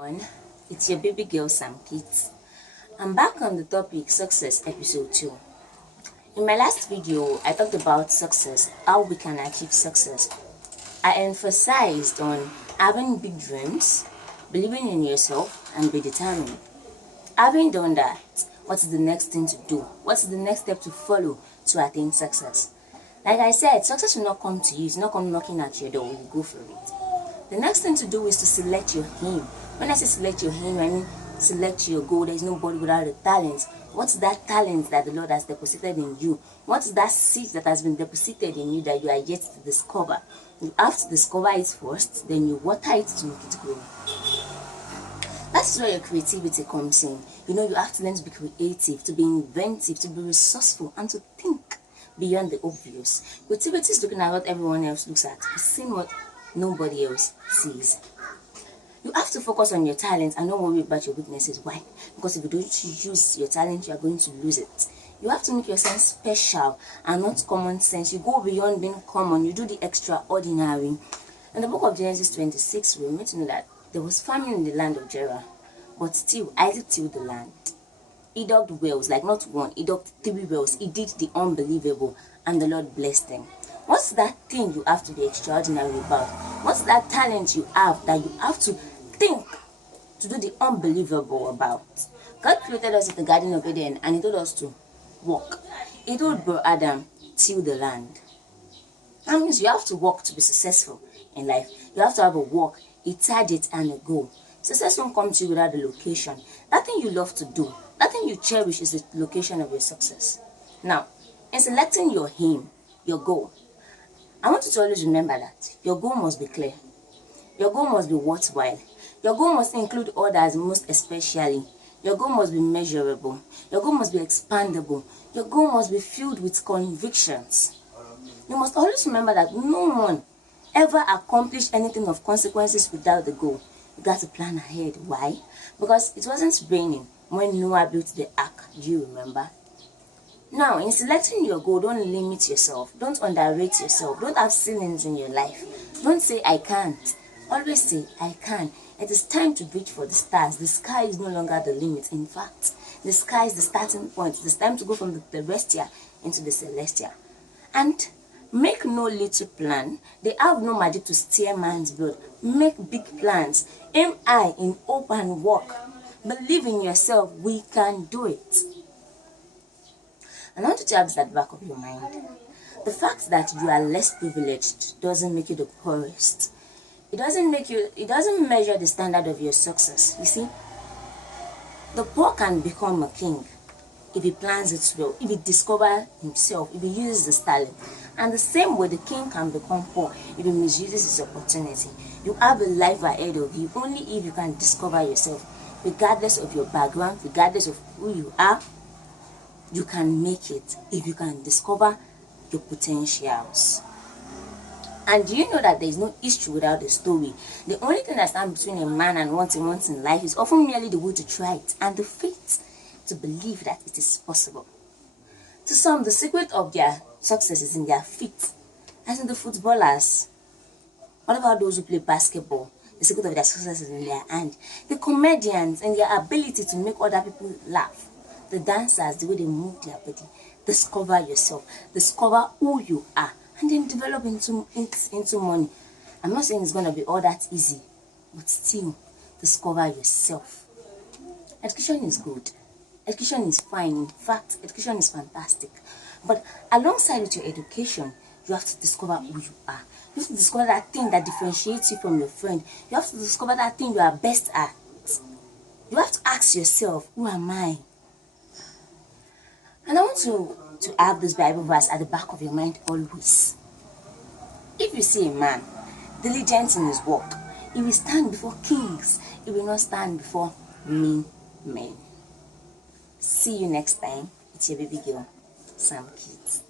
Everyone, it's your baby girl Sam Kids. I'm back on the topic success episode 2. In my last video, I talked about success, how we can achieve success. I emphasized on having big dreams, believing in yourself, and be determined. Having done that, what is the next thing to do? What's the next step to follow to attain success? Like I said, success will not come to you, it's not come knocking at your door, you go for it. The next thing to do is to select your aim. When I say select your aim, I mean select your goal. There is nobody without a talent. What's that talent that the Lord has deposited in you? What's that seed that has been deposited in you that you are yet to discover? You have to discover it first, then you water it to make it grow. That's where your creativity comes in. You have to learn to be creative, to be inventive, to be resourceful, and to think beyond the obvious. Creativity is looking at what everyone else looks at, seeing what nobody else sees. You have to focus on your talent and not worry about your weaknesses. Why? Because if you don't use your talent, you are going to lose it. You have to make yourself special and not common sense. You go beyond being common. You do the extraordinary. In the book of Genesis 26, we meet to know that there was famine in the land of Gerar, but still Isaac tilled the land. He dug wells, like not one, he dug 3 wells. He did the unbelievable, and the Lord blessed them. What's that thing you have to be extraordinary about? What's that talent you have that you have to think to do the unbelievable about? God created us in the Garden of Eden and He told us to walk. He told Bro Adam, till the land. That means you have to work to be successful in life. You have to have a work, a target, and a goal. Success won't come to you without the location. That thing you love to do, that thing you cherish is the location of your success. Now, in selecting your aim, your goal, I want you to always remember that your goal must be clear. Your goal must be worthwhile. Your goal must include others, most especially. Your goal must be measurable. Your goal must be expandable. Your goal must be filled with convictions. You must always remember that no one ever accomplished anything of consequences without the goal. You got to plan ahead. Why? Because it wasn't raining when Noah built the ark. Do you remember? Now, in selecting your goal, don't limit yourself. Don't underrate yourself. Don't have ceilings in your life. Don't say, I can't. Always say, I can. It is time to reach for the stars. The sky is no longer the limit. In fact, the sky is the starting point. It's time to go from the terrestrial into the celestial. And make no little plan. They have no magic to steer man's blood. Make big plans. Aim high in hope and work. Believe in yourself. We can do it. And I want you to have this at the back of your mind. The fact that you are less privileged doesn't make you the poorest. It doesn't measure the standard of your success. You see, the poor can become a king if he plans it well, if he discovers himself, if he uses his talent. And the same way, the king can become poor if he misuses his opportunity. You have a life ahead of you only if you can discover yourself. Regardless of your background, regardless of who you are, you can make it if you can discover your potentials. And do you know that there is no history without a story? The only thing that stands between a man and what he wants in life is often merely the will to try it and the faith to believe that it is possible. To some, the secret of their success is in their feet, as in the footballers. What about those who play basketball? The secret of their success is in their hand. The comedians and their ability to make other people laugh. The dancers, the way they move their body. Discover yourself. Discover who you are. And then develop into money. I'm not saying it's going to be all that easy. But still, discover yourself. Education is good. Education is fine. In fact, education is fantastic. But alongside with your education, you have to discover who you are. You have to discover that thing that differentiates you from your friend. You have to discover that thing you are best at. You have to ask yourself, who am I? And I want to have this Bible verse at the back of your mind always. If you see a man diligent in his work, he will stand before kings. He will not stand before mean men. See you next time. It's your baby girl, Sam Kids.